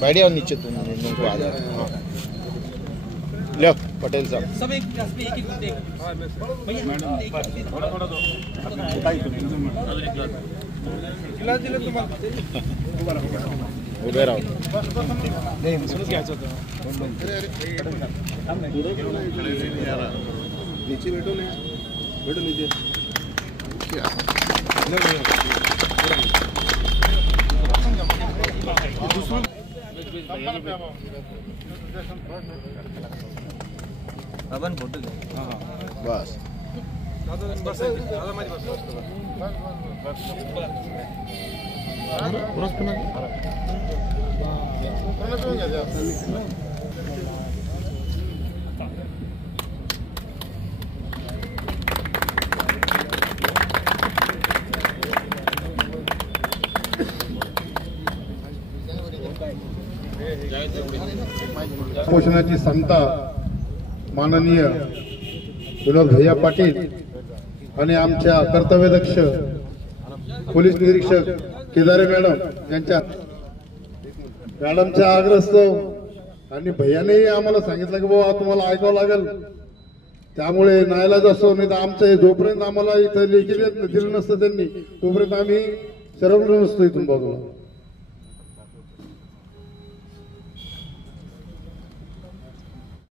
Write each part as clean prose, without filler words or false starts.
बैठिए और नीचे तुम को आ जाओ। हाँ लो पटेल साहब सब एक क्लास में एक देख भैया थोड़ा थोड़ा दो जिला जिला उधर आओ। नहीं मुझे क्या चाहता हूं नीचे बैठो ना, बैठो नीचे क्या अपन फोटो ले। हाँ बस पोषणाची समता माननीय विनोद भैया पाटील आणि आमच्या कर्तव्यदक्ष पोलीस निरीक्षक केदारे मॅडम यांच्या मॅडमच्या आग्रहास्तव आणि भैयानेही आम्हाला सांगितलं की बाबा तुम्हाला ऐकावं लागेल, त्यामुळे नाईलाज असो, नाही तर आमचं जोपर्यंत आम्हाला इथं लेखी दिलं नसतं त्यांनी तोपर्यंत आम्ही सरवलो नसतो इथून बाजूला.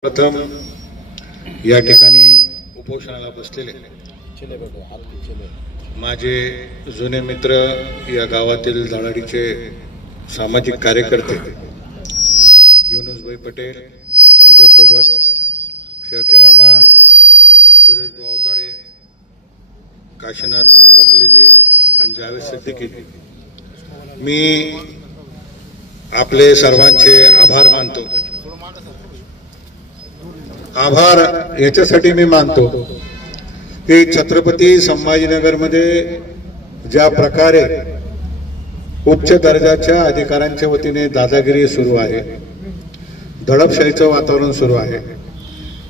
प्रथम या ठिकाणी उपोषणाला बसलेले माझे जुने मित्र, या गावातील दळाडीचे सामाजिक कार्यकर्ते युनुसभाई पटेल यांच्यासोबत शेळके मामा, सुरेश बावताडे, काशीनाथ बकलेजी आणि जावेद सिद्दीकीजी, मी आपले सर्वांचे आभार मानतो. आभार याच्यासाठी मी मानतो की छत्रपती संभाजीनगरमध्ये ज्या प्रकारे उच्च दर्जाच्या अधिकाऱ्यांच्या वतीने दादागिरी सुरू आहे, दडपशाहीचं वातावरण सुरू आहे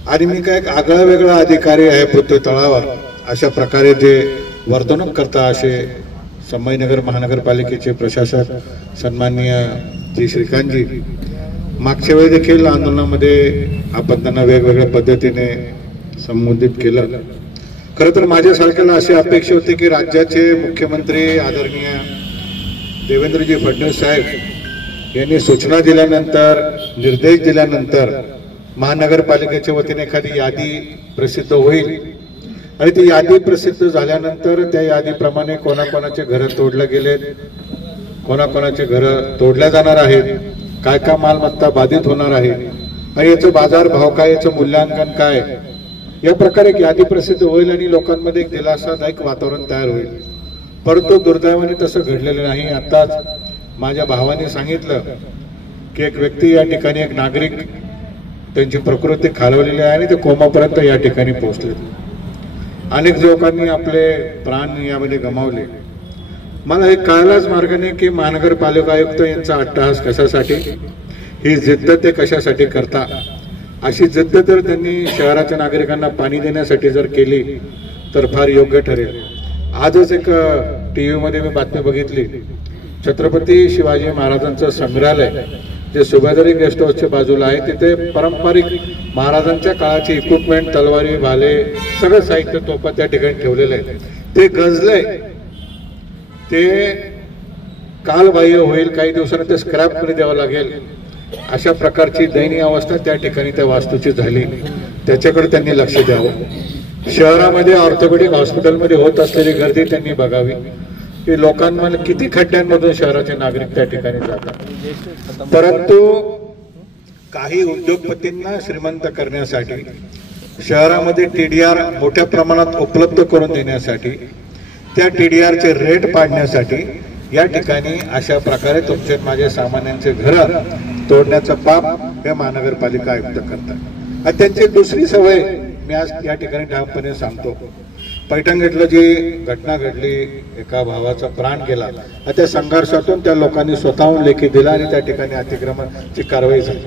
आणि मी काय आगळा वेगळा अधिकारी आहे पृथ्वी तळावर अशा प्रकारे जे वर्तणूक करता असे संभाजीनगर महानगरपालिकेचे प्रशासक सन्माननीय जी श्रीकांतजी मागच्या वेळी देखील आंदोलनामध्ये आपण त्यांना वेगवेगळ्या पद्धतीने संबोधित केलं. खरं तर माझ्यासारख्याला अशी अपेक्षा होती की राज्याचे मुख्यमंत्री आदरणीय देवेंद्रजी फडणवीस साहेब यांनी सूचना दिल्यानंतर, निर्देश दिल्यानंतर महानगरपालिकेच्या वतीने एखादी यादी प्रसिद्ध होईल आणि ती यादी प्रसिद्ध झाल्यानंतर त्या यादीप्रमाणे कोणाकोणाचे घरं तोडले गेलेत, कोणाकोणाचे घरं तोडल्या जाणार आहेत, काय काय मालमत्ता बाधित होणार आहे आणि याचं बाजार भाव काय, याचं मूल्यांकन काय, या प्रकारे एक यादी प्रसिद्ध होईल आणि लोकांमध्ये एक दिलासादायक वातावरण तयार होईल. परंतु दुर्दैवाने तसं घडलेलं नाही. आताच माझ्या भावाने सांगितलं की एक व्यक्ती या ठिकाणी, एक नागरिक, त्यांची प्रकृती खालवलेली आहे आणि ते कोमापर्यंत या ठिकाणी पोहोचले. अनेक लोकांनी आपले प्राण यामध्ये गमावले. मला हे कळलाच मार्ग नाही की महानगरपालिका आयुक्त यांचा अट्टहास कशासाठी, ही जिद्द ते कशासाठी करता. अशी जिद्द तर त्यांनी शहराच्या नागरिकांना पाणी देण्यासाठी जर केली तर फार योग्य ठरेल. आजच एक टीव्ही मध्ये मी बातमी बघितली, छत्रपती शिवाजी महाराजांचं संग्रहालय जे सुभेदारी गेस्ट हाऊसच्या बाजूला आहे, तिथे पारंपरिक महाराजांच्या काळाची इक्विपमेंट, तलवारी, भाले, सगळं साहित्य, तोफा त्या ठिकाणी ठेवलेलं आहे. ते गंजलंय, ते कालबाह्य होईल, काही दिवसांनी ते स्क्रॅप मध्ये द्यावं लागेल, अशा प्रकारची दयनीय अवस्था त्या ठिकाणी त्या वास्तूची झाली. त्याच्याकडे त्यांनी लक्ष द्यावं. शहरामध्ये ऑर्थोपेडिक हॉस्पिटलमध्ये होत असलेली गर्दी त्यांनी बघावी की लोकांमध्ये किती खड्ड्यांमधून शहराचे नागरिक त्या ठिकाणी जातात. परंतु काही उद्योगपतींना श्रीमंत करण्यासाठी, शहरामध्ये TDR मोठ्या प्रमाणात उपलब्ध करून देण्यासाठी, त्या TDRचे रेट पाडण्यासाठी या ठिकाणी अशा प्रकारे तुमचे माझे सामान्यांचे घर तोडण्याचं पाप हे महानगरपालिका आयुक्त करतात. आणि त्यांची दुसरी सवय मी आज या ठिकाणी ठामपणे सांगतो. पैठणगेटला जी घटना घडली, एका भावाचा प्राण गेला, त्या संघर्षातून त्या लोकांनी स्वतःहून लेखी दिला आणि त्या ठिकाणी अतिक्रमणाची कारवाई झाली.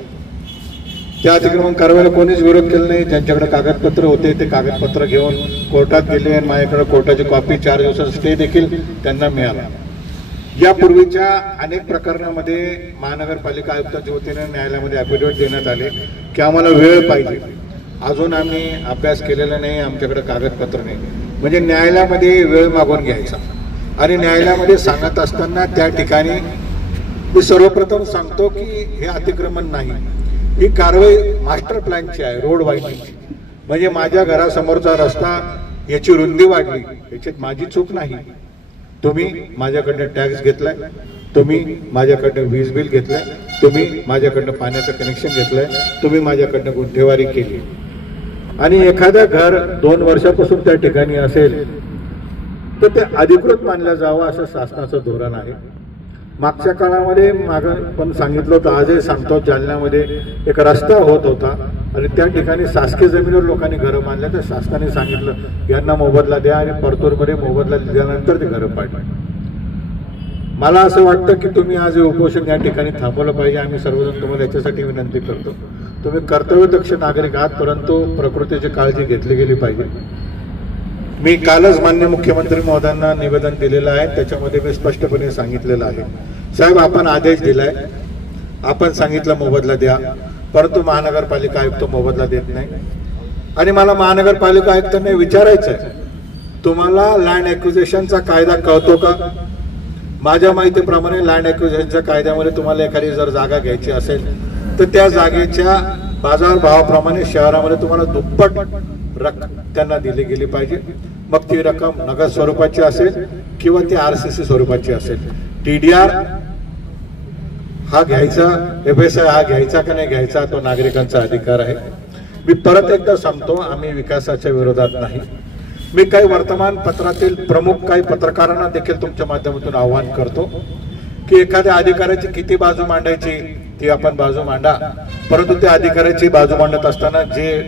त्या अतिक्रमण कारवाईला कोणीच विरोध केला नाही. ज्यांच्याकडे कागदपत्र होते ते कागदपत्र घेऊन कोर्टात गेले आणि माझ्याकडे कोर्टाची कॉपी 4 दिवसाचा स्टे देखील त्यांना मिळाला. यापूर्वीच्या अनेक प्रकरणामध्ये महानगरपालिका आयुक्ताच्या वतीने न्यायालयामध्ये ॲफिडेव्हिट देण्यात आले की आम्हाला वेळ पाहिजे, अजून आम्ही अभ्यास केलेला नाही, आमच्याकडे कागदपत्र नाही. म्हणजे न्यायालयामध्ये वेळ मागून घ्यायचा. आणि न्यायालयामध्ये सांगत असताना त्या ठिकाणी मी सर्वप्रथम सांगतो की हे अतिक्रमण नाही, ही कारवाई मास्टर प्लॅनची आहे, रोड वायडिंगची. म्हणजे माझ्या घरासमोरचा रस्ता याची रुंदी वाढली, याच्यात माझी चूक नाही. तुम्ही माझ्याकडनं टॅक्स घेतलाय, तुम्ही माझ्याकडनं वीज बिल घेतलंय, तुम्ही माझ्याकडनं पाण्याचं कनेक्शन घेतलंय, तुम्ही माझ्याकडनं गुंठेवारी केली. आणि एखादं घर 2 वर्षापासून त्या ठिकाणी असेल तर ते अधिकृत मानलं जावं असं शासनाचं धोरण आहे. मागच्या काळामध्ये मागं पण सांगितलं होतं, आजही सांगतो, जालन्यामध्ये एक रस्ता होत होता आणि त्या ठिकाणी शासकीय जमिनीवर लोकांनी घरं बांधल्या. तर शासनाने सांगितलं यांना मोबदला द्या आणि परतूरमध्ये मोबदला दिल्यानंतर ते घरं पाडली. मला असं वाटतं की तुम्ही आज हे उपोषण या ठिकाणी थांबवलं पाहिजे. आम्ही सर्वजण तुम्हाला याच्यासाठी विनंती करतो. तुम्ही कर्तव्यदक्ष नागरिक आहात, परंतु प्रकृतीची काळजी घेतली गेली पाहिजे. मी कालच माननीय मुख्यमंत्री महोदयांना निवेदन दिलेलं आहे, त्याच्यामध्ये मी स्पष्टपणे सांगितलेलं आहे, साहेब आपण आदेश दिलाय, आपण सांगितलं मोबदला द्या, परंतु महानगरपालिका आयुक्त मोबदला देत नाही. आणि मला महानगरपालिका आयुक्तांना विचारायचं आहे, तुम्हाला लँड ॲक्विजिशनचा कायदा कळतो का? माझ्या माहितीप्रमाणे लँड ॲक्विजिशनच्या कायद्यामध्ये तुम्हाला एखादी जर जागा घ्यायची असेल तर त्या जागेच्या बाजारभावाप्रमाणे शहरामध्ये तुम्हाला दुप्पट रक्कम त्यांना दिली गेली पाहिजे. मग ती रक्कम नगद स्वरूपाची असेल किंवा ती RCC स्वरूपाची असेल. TDR हा घ्यायचा, FSI हा घ्यायचा का नाही घ्यायचा, तो नागरिकांचा अधिकार आहे. मी परत एकदा सांगतो, आम्ही विकासाच्या विरोधात नाही. मी काही वर्तमानपत्रातील प्रमुख काही पत्रकारांना देखील तुमच्या माध्यमातून आवाहन करतो की एखाद्या अधिकाऱ्याची किती बाजू मांडायची ती आपण बाजू मांडा, परंतु त्या अधिकाऱ्याची बाजू मांडत असताना जे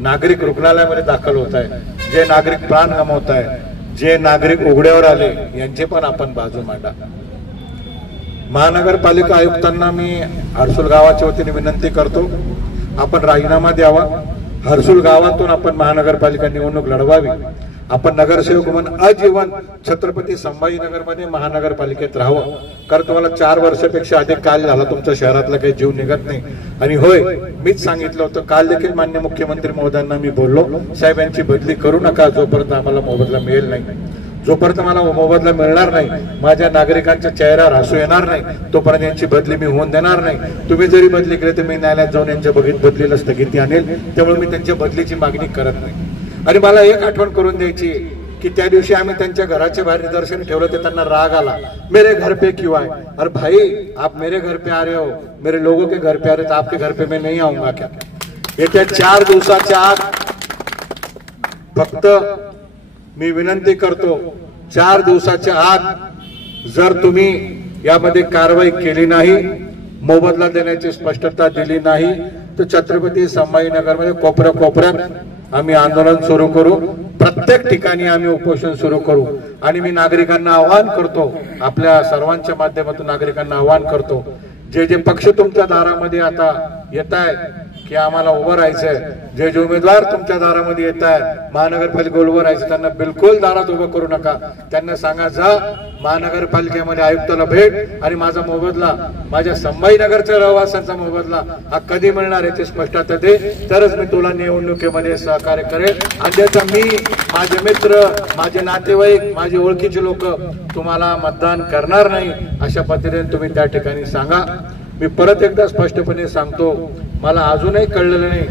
नागरिक रुग्णालयामध्ये दाखल होत आहे, जे नागरिक प्राण गमावत आहे, जे नागरिक उघड्यावर आले, यांचे पण आपण बाजू मांडा. महानगरपालिका आयुक्तांना मी हर्सुल गावाच्या वतीने विनंती करतो, आपण राजीनामा द्यावा. हर्सुल गावातून आपण महानगरपालिका निवडणूक लढवावी. आपण नगरसेवक म्हणून आजीवन छत्रपती संभाजीनगरमध्ये महानगरपालिकेत राहावं. कारण तुम्हाला 4 वर्षापेक्षा अधिक काल झाला तुमच्या शहरातला काही जीव निघत नाही. आणि होय, मीच सांगितलं होतं, काल देखील माननीय मुख्यमंत्री महोदयांना मी बोललो, साहेब यांची बदली करू नका जोपर्यंत आम्हाला मोबदला मिळेल नाही. जोपर्यंत मला मोबदला मिळणार नाही, माझ्या नागरिकांच्या चेहऱ्यावर हसू येणार नाही, तोपर्यंत यांची बदली मी होऊन देणार नाही. तुम्ही जरी बदली केली तर मी न्यायालयात जाऊन यांच्या बदलीला स्थगिती आणेल. त्यामुळे मी त्यांच्या बदलीची मागणी करत नाही. आणि मला एक आठवण करून द्यायची की त्या दिवशी आम्ही त्यांच्या घराच्या बाहेर निदर्शन ठेवलं, ते त्यांना राग आला, मेरे घर पे क्यों आए? अरे भाई, आप मेरे घर पे आ रहे हो, मेरे लोगों के घर पे आ रहे, तो आपके घर पे मैं नहीं आऊंगा क्या? येत्या 4 दिवसाच्या आत फक्त मी विनंती करतो, 4 दिवसाच्या आत जर तुम्ही यामध्ये कारवाई केली नाही, मोबदला देण्याची स्पष्टता दिली नाही, तर छत्रपती संभाजीनगरमध्ये कोपऱ्यात आम्ही आंदोलन सुरू करू. प्रत्येक ठिकाणी आम्ही उपोषण सुरू करू. आणि मी नागरिकांना आवाहन करतो, आपल्या सर्वांच्या माध्यमातून नागरिकांना आवाहन करतो, जे जे पक्ष तुमच्या दारामध्ये आता येत आहे की आम्हाला उभं राहायचंय, जे जे उमेदवार तुमच्या दारामध्ये येत आहेत महानगरपालिकेवर उभं राहायचं, त्यांना बिलकुल दारात उभं करू नका. त्यांना सांगा, जा महानगरपालिकेमध्ये आयुक्ताला भेट आणि माझा मोबदला, माझ्या संभाजीनगरच्या रहिवाशांचा मोबदला हा कधी मिळणार याची स्पष्टता दे, तरच मी तुला निवडणुकीमध्ये सहकार्य करेल. अन्यथा मी, माझे मित्र, माझे नातेवाईक, माझे ओळखीचे लोक तुम्हाला मतदान करणार नाही, अशा पद्धतीने तुम्ही त्या ठिकाणी सांगा. मी परत एकदा स्पष्टपणे सांगतो, मला अजूनही कळलेलं नाही,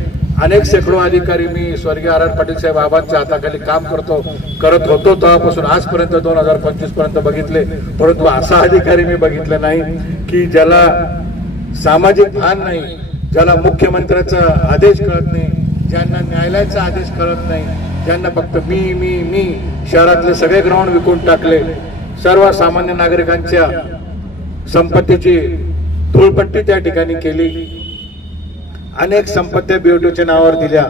अनेक शेकडो अधिकारी मी स्वर्गीय RR पाटील साहेब आबांच्या हाताखाली काम करत होतो तेव्हापासून आजपर्यंत 2025 पर्यंत बघितले, परंतु असा अधिकारी मी बघितला नाही की ज्याला सामाजिक भान नाही, ज्याला मुख्यमंत्र्याचा आदेश कळत नाही, ज्यांना न्यायालयाचा आदेश कळत नाही, ज्यांना फक्त मी शहरातले सगळे ग्राउंड विकून टाकले, सर्वसामान्य नागरिकांच्या संपत्तीची धूळपट्टी त्या ठिकाणी केली, अनेक संपत्त्या BOTच्या नावावर दिल्या,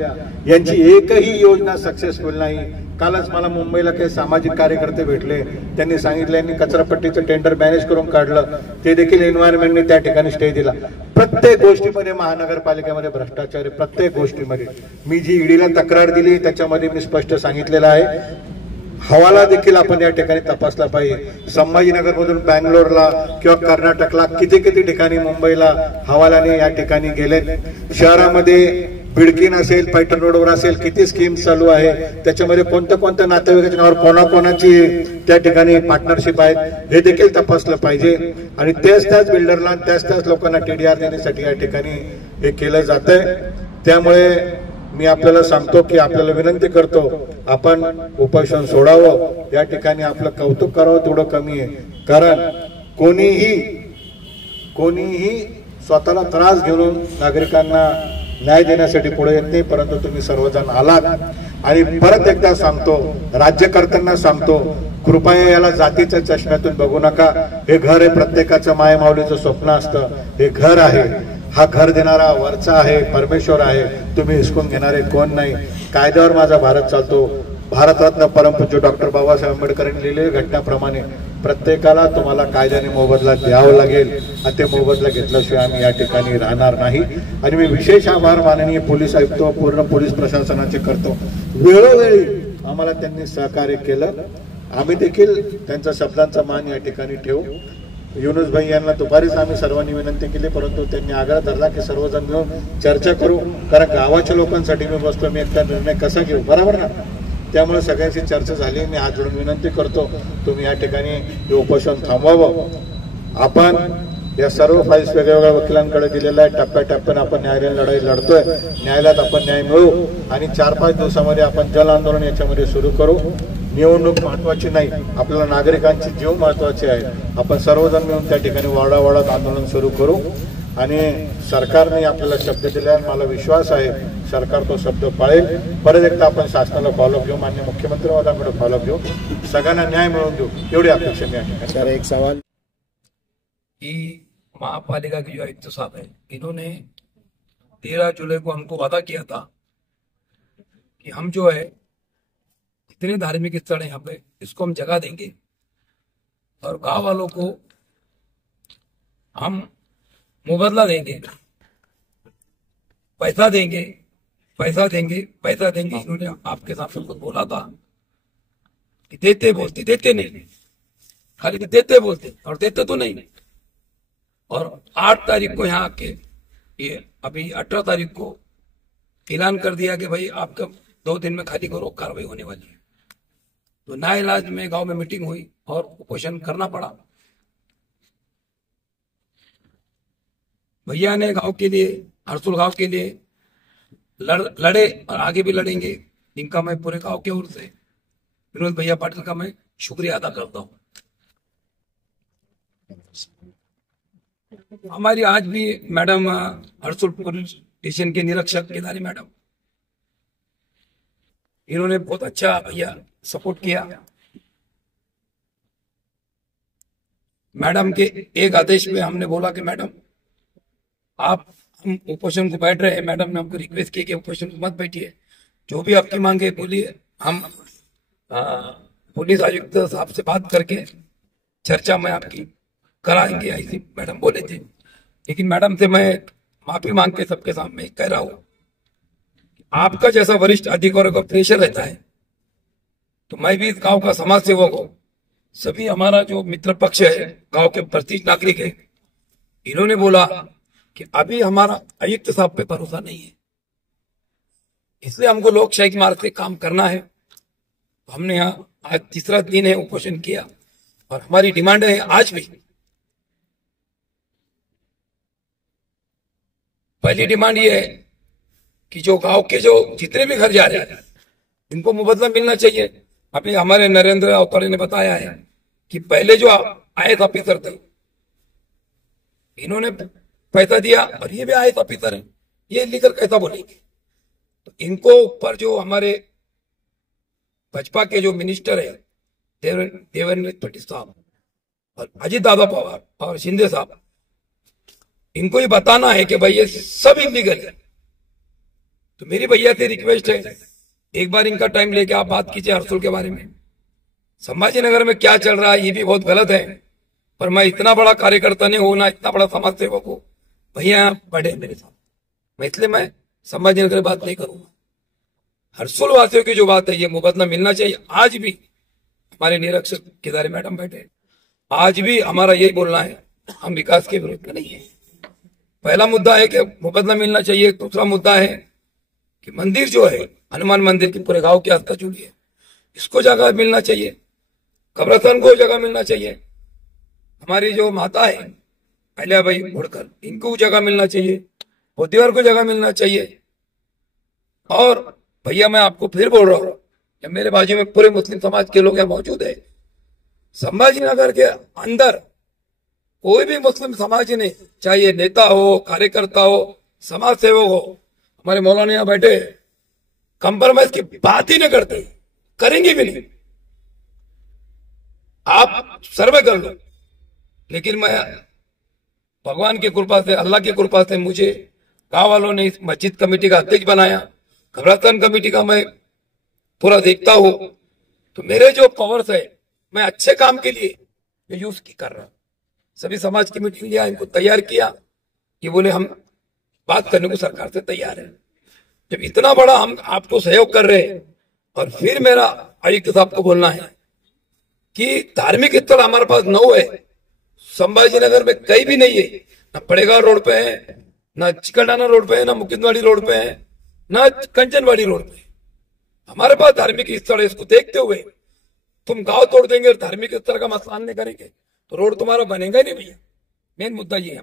यांची एकही योजना सक्सेसफुल नाही. कालच मला मुंबईला काही सामाजिक कार्यकर्ते भेटले, त्यांनी सांगितलं यांनी कचरापट्टीचं टेंडर मॅनेज करून काढलं, ते देखील एन्व्हायरमेंटने त्या ठिकाणी स्टे दिला. प्रत्येक गोष्टीमध्ये महानगरपालिकेमध्ये भ्रष्टाचार आहे, प्रत्येक गोष्टीमध्ये. मी जी ईडीला तक्रार दिली त्याच्यामध्ये मी स्पष्ट सांगितलेलं आहे, हवाला देखील आपण या ठिकाणी तपासला पाहिजे. संभाजीनगरमधून बँगलोरला किंवा कर्नाटकला किती ठिकाणी मुंबईला हवालाने या ठिकाणी गेलेत. शहरामध्ये बिडकीन असेल, पैठण रोडवर असेल, किती स्कीम चालू आहे, त्याच्यामध्ये कोणत्या नातेवाईकाच्या नावावर कोणाकोणाची त्या ठिकाणी पार्टनरशिप आहेत हे देखील तपासलं पाहिजे. आणि त्याच बिल्डरला त्याच लोकांना TDR देण्यासाठी या ठिकाणी हे केलं जातंय. त्यामुळे मी आपल्याला सांगतो की आपल्याला विनंती करतो, आपण उपोषण सोडावं. या ठिकाणी आपलं कौतुक करावं तेवढं कमी आहे. कारण कोणीही स्वतःला त्रास घेऊन नागरिकांना न्याय देण्यासाठी पुढे येत नाही. परंतु तुम्ही सर्वजण आलात. आणि परत एकदा सांगतो, राज्यकर्त्यांना सांगतो, कृपया याला जातीच्या चष्म्यातून बघू नका. हे घर हे प्रत्येकाचं मायमाऊलीचं स्वप्न असतं. हे घर आहे, हा घर देणारा वरचा आहे, परमेश्वर आहे. तुम्ही हिसकून घेणारे कोण नाही. कायद्यावर माझा भारत चालतो. भारतरत्न परमपूज्य डॉक्टर बाबासाहेब आंबेडकरांनी लिहिलेल्या घटनाप्रमाणे प्रत्येकाला तुम्हाला कायद्याने मोबदला द्यावा लागेल. आणि ते मोबदला घेतल्याशिवाय आम्ही या ठिकाणी राहणार नाही. आणि मी विशेष आभार माननीय पोलीस आयुक्त, पूर्ण पोलीस प्रशासनाचे करतो. वेळोवेळी आम्हाला त्यांनी सहकार्य केलं. आम्ही देखील त्यांच्या शब्दांचा मान या ठिकाणी ठेवू. युनुस भाई यांना दुपारीच आम्ही सर्वांनी विनंती केली, परंतु त्यांनी आग्रह धरला की सर्वजण मिळून चर्चा करू. कारण गावाच्या लोकांसाठी मी बसतो, मी एकटा निर्णय कसा घेऊ, बरोबर ना. त्यामुळे सगळ्यांची चर्चा झाली. मी हात जोडून विनंती करतो, तुम्ही या ठिकाणी हे उपोषण थांबवावं. आपण या सर्व फाईल्स वेगवेगळ्या वकिलांकडे दिलेल्या आहे. टप्प्याटप्प्याने आपण न्यायालयीन लढाई लढतोय. न्यायालयात आपण न्याय मिळवू आणि 4-5 दिवसामध्ये आपण जल आंदोलन याच्यामध्ये सुरू करू. निवडणूक महत्वाची नाही, आपल्याला नागरिकांचे जीव महत्वाचे आहे. आपण सर्वजण मिळून त्या ठिकाणी वाडावाडात आंदोलन सुरू करू. आणि सरकारने आपल्याला शब्द दिला, मला विश्वास आहे सरकार तो शब्द पाळेल. परत एकदा आपण शासनाला फॉलोअप घेऊ, माननीय मुख्यमंत्री महोदयांकडे फॉलोअप घेऊ, सगळ्यांना न्याय मिळवून देऊ, एवढी अपेक्षा मी आहे. सर एक सवाल कि महापालिका के जो आयुक्त साहब है, इन्होंने 13 जुलाई को हमको वादा किया था कि हम जो है इतने धार्मिक स्थल है यहाँ पे, इसको हम जगह देंगे और गांव वालों को हम मुबदला देंगे, पैसा देंगे. इन्होंने आपके सामने कुछ बोला था कि देते नहीं, खाली देते बोलते और देते तो नहीं. और 8 तारीख को यहाँ आके, ये अभी 18 तारीख को ऐलान कर दिया कि भाई आपका 2 दिन में खाली करो, कार्रवाई होने वाली है. तो नाइलाज में गांव में मीटिंग हुई और उपोषण करना पड़ा. भैया ने गांव के लिए, हरसुल गांव के लिए लड़े और आगे भी लड़ेंगे. इनका मैं पूरे गांव की ओर से विनोद भैया पाटिल का मैं शुक्रिया अदा करता हूँ. हमारी आज भी मैडम हरसुल पुलिस स्टेशन के निरीक्षक केदारी मैडम, इन्होंने बहुत अच्छा भैया सपोर्ट किया. मैडम के एक आदेश में हमने बोला कि मैडम आप, हम उपोषण को बैठ रहे हैं. मैडम ने हमको रिक्वेस्ट की कि उपोषण को मत बैठिए, जो भी आपकी मांगे बोलिए, हम पुलिस आयुक्त साहब से बात करके चर्चा में आपकी कराएंगे, ऐसी मैडम बोले थे. लेकिन मैडम से मैं माफी मांग के सबके सामने कह रहा हूं, आपका जैसा वरिष्ठ अधिकारियों का प्रेशर रहता है, तो मैं भी इस गांव का समाज सेवक हूं. सभी हमारा जो मित्र पक्ष है, गांव के प्रतिष्ठित नागरिक है, इन्होंने बोला कि अभी हमारा आयुक्त साहब पे भरोसा नहीं है, इसलिए हमको लोकशाही के मार्ग से काम करना है. हमने यहाँ आज 3रा दिन है उपोषण किया और हमारी डिमांड है आज भी. पहली डिमांड ये है कि जो गांव के जो जितने भी घर जा रहे हैं, इनको मुबदला मिलना चाहिए. अभी हमारे नरेंद्र अवतारे ने बताया है कि पहले जो आयत ऑफिसर थे, इन्होंने पैसा दिया और ये भी आयत ऑफिसर है, ये लेकर कैसा बोलेंगे. तो इनको ऊपर जो हमारे भाजपा के जो मिनिस्टर है देवेंद्र फडणवीस साहब और अजित दादा पवार और शिंदे साहब, इनको ये बताना है कि भाई ये सब इलीगल है. तो मेरी भैया से रिक्वेस्ट है, एक बार इनका टाइम लेके आप बात कीजिए हरसुल के बारे में. संभाजीनगर में क्या चल रहा है ये भी बहुत गलत है, पर मैं इतना बड़ा कार्यकर्ता नहीं हूं ना, इतना बड़ा समाज सेवक हूं. भैया बड़े मेरे साथ, मैं इसलिए मैं संभाजीनगर की बात नहीं करूंगा. हरसुल वासियों की जो बात है, ये मुबदला मिलना चाहिए. आज भी हमारे निरीक्षक केदारी मैडम बैठे, आज भी हमारा यही बोलना है, हम विकास के विरोध में नहीं है। पहला मुद्दा है कि मुकदमा मिलना चाहिए। दूसरा मुद्दा है कि मंदिर जो है हनुमान मंदिर की पूरे गांव की आस्था जुड़ी है, इसको जगह मिलना चाहिए। कब्रस्तान को जगह मिलना चाहिए। हमारी जो माता है अहिल्याबाई होड़कर, इनको जगह मिलना चाहिए। बुद्धिवार को जगह मिलना चाहिए। और भैया मैं आपको फिर बोल रहा हूँ, जब मेरे बाजू में पूरे मुस्लिम समाज के लोग यहाँ मौजूद है, संभाजीनगर के अंदर कोई भी मुस्लिम समाज नहीं, चाहे नेता हो, कार्यकर्ता हो, समाज सेवक हो, हमारे मौलाना यहाँ बैठे, कंप्रोमाइज की बात ही नहीं करते, करेंगे भी नहीं। आप सर्वे कर लो, लेकिन मैं भगवान की कृपा से, अल्लाह की कृपा से मुझे गांव वालों ने इस मस्जिद कमेटी का अध्यक्ष बनाया, कब्रस्तान कमेटी का मैं पूरा देखता हूं, तो मेरे जो पावर्स है मैं अच्छे काम के लिए यूज कर रहा हूं। सभी समाज की मीटिंग लिया, इनको तैयार किया, ये बोले हम बात करने को सरकार से तैयार है। जब इतना बड़ा हम आपको सहयोग कर रहे हैं, और फिर मेरा आयुक्त साहब को बोलना है कि धार्मिक स्थल हमारे पास 9 है, संभाजीनगर में कहीं भी नहीं है, ना पड़ेगांव रोड पे है, ना चिकलडाना रोड पे है, ना मुकिंदवाड़ी रोड पे है, ना कंचनवाड़ी रोड पे। हमारे पास धार्मिक स्थल है, इसको देखते हुए तुम गांव तोड़ देंगे और धार्मिक स्थल का मसला नहीं करेंगे तो रोड तुम्हारा बनेगा नहीं भैया। मेन मुद्दा ये है।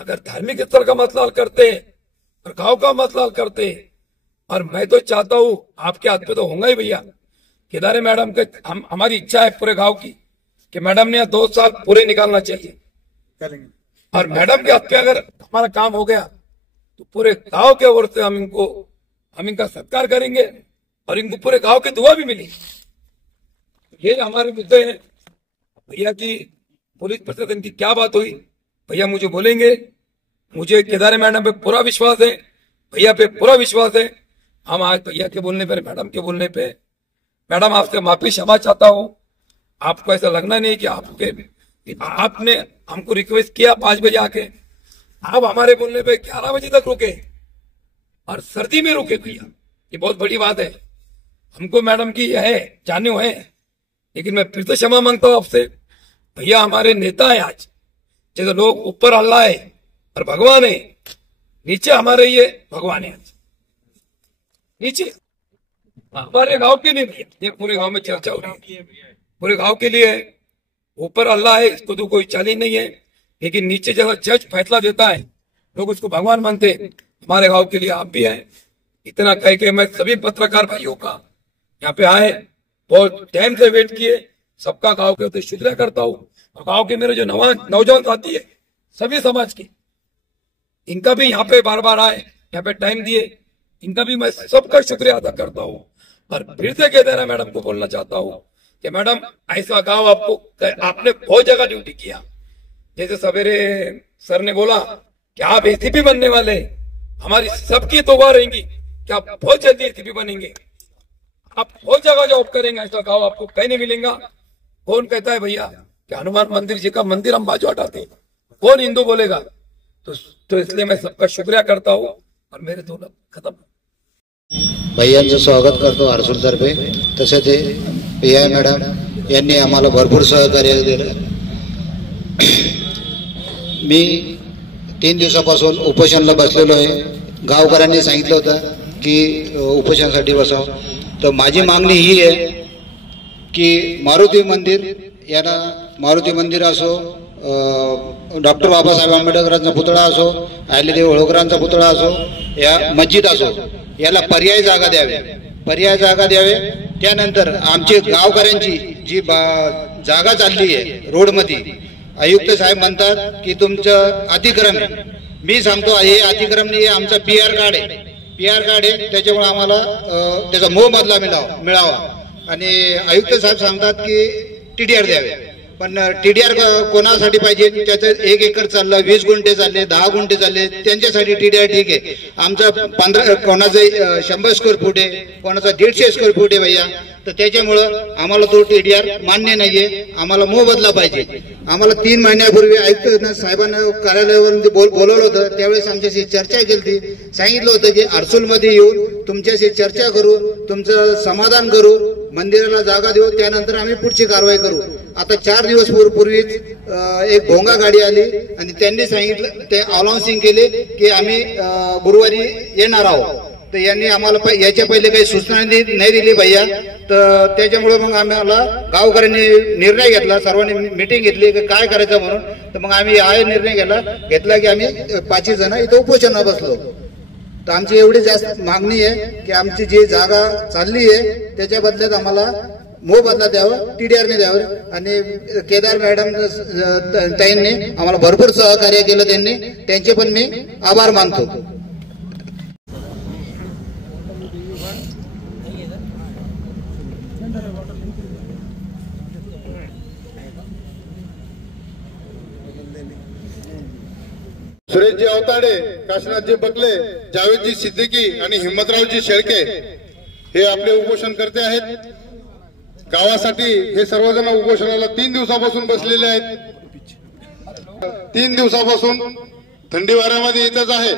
अगर धार्मिक स्थल का मसला हल करते और गांव का मसला हल करते, और मैं तो चाहता हूं आपके हाथ पे तो होगा ही भैया, केदारी मैडम के हमारी इच्छा है पूरे गांव की कि मैडम ने 2 साल पूरे निकालना चाहिए, और मैडम के हाथ पे अगर हमारा काम हो गया तो पूरे गांव के ओर से हम इनका सत्कार करेंगे और इनको पूरे गांव की दुआ भी मिलेगी। ये हमारे मुद्दे हैं। भैया की पुलिस प्रशासन की क्या बात हुई, भैया मुझे बोलेंगे। मुझे केदारी मैडम पे पूरा विश्वास है, भैया पे पूरा विश्वास है। हम आज भैया के बोलने पर, मैडम के बोलने पे, मैडम आपसे माफी क्षमा चाहता हूँ। आपको ऐसा लगना नहीं कि आपने हमको रिक्वेस्ट किया 5 बजे आके, आप हमारे बोलने पे 11 बजे तक रुके और सर्दी में रुके भैया, ये बहुत बड़ी बात है। हमको मैडम की है जाने है, लेकिन मैं फिर से क्षमा मांगता हूं आपसे। भैया हमारे नेता है। आज जैसे लोग ऊपर अल्लाह है और भगवान है, नीचे हमारे ये भगवान है। आज नीचे हमारे गांव के लिए भैया, ये पूरे गांव में चर्चा हो रही है, पूरे गांव के लिए है। ऊपर अल्लाह है, इसको तो कोई चाली नहीं है, लेकिन नीचे जैसा जज फैसला देता है लोग उसको भगवान मानते। हमारे गांव के लिए आप भी हैं। इतना कह के मैं सभी पत्रकार भाइयों का यहाँ पे आए, बहुत टाइम से वेट किए, सबका गांव के होते शुक्रिया करता हूँ। और गांव के मेरे जो नौजवान साथी है सभी समाज के, इनका भी यहाँ पे बार बार आए, यहाँ पे टाइम दिए, इनका भी मैं सबका शुक्रिया अदा करता हूँ। और फिर से केदारी मैडम को बोलना चाहता हूँ कि मैडम ऐसा गांव आपने बहुत जगह ड्यूटी किया। जैसे सवेरे सर ने बोला कि आप एसीपी बनने वाले, हमारी सबकी दुआ रहेंगी कि आप बहुत जल्दी एसीपी बनेंगे, आप बहुत जगह जॉब करेंगे। ऐसा गांव आपको कहीं नहीं मिलेगा। कौन कहता है भैया कि हनुमान मंदिर जी का मंदिर हम बाजू हटाते हैं, कौन हिंदू बोलेगा? तो इसलिए मैं सबका शुक्रिया करता हूँ और मेरे 2 लफ्ज खत्म। भैयांचं स्वागत करतो हर्सुल तर्फे। तसे ते पीआय मॅडम यांनी आम्हाला भरपूर सहकार्य दिलं। मी 3 दिवसापासून उपोषणाला बसलेलो आहे। गावकऱ्यांनी सांगितलं होतं की उपोषणासाठी बसावं, तर माझी मागणी ही आहे की मारुती मंदिर असो, डॉक्टर बाबासाहेब आंबेडकरांचा पुतळा असो, अहिल्यादेवी होळकरांचा पुतळा असो, या मस्जिद असो, याला पर्यायी जागा द्यावे। त्यानंतर आमची गावकऱ्यांची जी जागा चालली आहे रोडमध्ये, आयुक्त साहेब म्हणतात की तुमचं अतिक्रमण आहे। मी सांगतो हे अतिक्रमण हे आमचा पीआर कार्ड आहे, त्याच्यामुळे आम्हाला त्याचा मोबदला मिळावा। आणि आयुक्त साहेब सांगतात की टीडीआर द्यावे, पण टीडीआर कोणासाठी पाहिजे? त्याचं 1 एकर चाललं, 20 गुंठे चालले, 10 गुंठे चालले, त्यांच्यासाठी टीडीआर ठीक आहे। आमचा 15 कोणाचं 100 स्क्वेअर फूट आहे, कोणाचा 150 स्क्वेअर फूट आहे भैया, तर त्याच्यामुळं आम्हाला तो टीडीआर मान्य नाहीये। आम्हाला मोबदला पाहिजे। आम्हाला 3 महिन्यापूर्वी आयुक्त साहेबांना कार्यालयावरून बोलवलं होतं, त्यावेळेस आमच्याशी चर्चा केली, सांगितलं होतं की हर्सुलमध्ये येऊन तुमच्याशी चर्चा करू, तुमचं समाधान करू, मंदिराला जागा देऊ, त्यानंतर आम्ही पुढची कारवाई करू. आता 4 दिवस पूर्वीच एक भोंगा गाडी आली आणि त्यांनी सांगितलं, ते अनाउन्सिंग केले की आम्ही गुरुवारी येणार आहोत. तर यांनी आम्हाला याच्या पहिले काही सूचना नाही दिली भैया. तर त्याच्यामुळे मग आम्हाला गावकऱ्यांनी निर्णय घेतला, सर्वांनी मिटिंग घेतली की काय करायचं म्हणून. तर मग आम्ही हा निर्णय घेतला की आम्ही 5 जण इथं उपोषणाला बसलो. तर आमची एवढी जास्त मागणी आहे की आमची जी जागा चालली आहे त्याच्या बदल्यात आम्हाला मोबदला द्यावं, TDR द्यावं. आणि केदार मॅडम ताईंनी आम्हाला भरपूर सहकार्य केलं, त्यांचे पण मी आभार मानतो. सुरेशजी अवताडे, काशीनाथजी बकले, जावेदजी सिद्दीकी आणि हिम्मतरावजी शेळके हे आपले उपोषण करते आहेत. गावासाठी हे सर्वजण उपोषणाला 3 दिवसापासून बसलेले आहेत. 3 दिवसापासून थंडी वाऱ्यामध्ये इथंच आहे.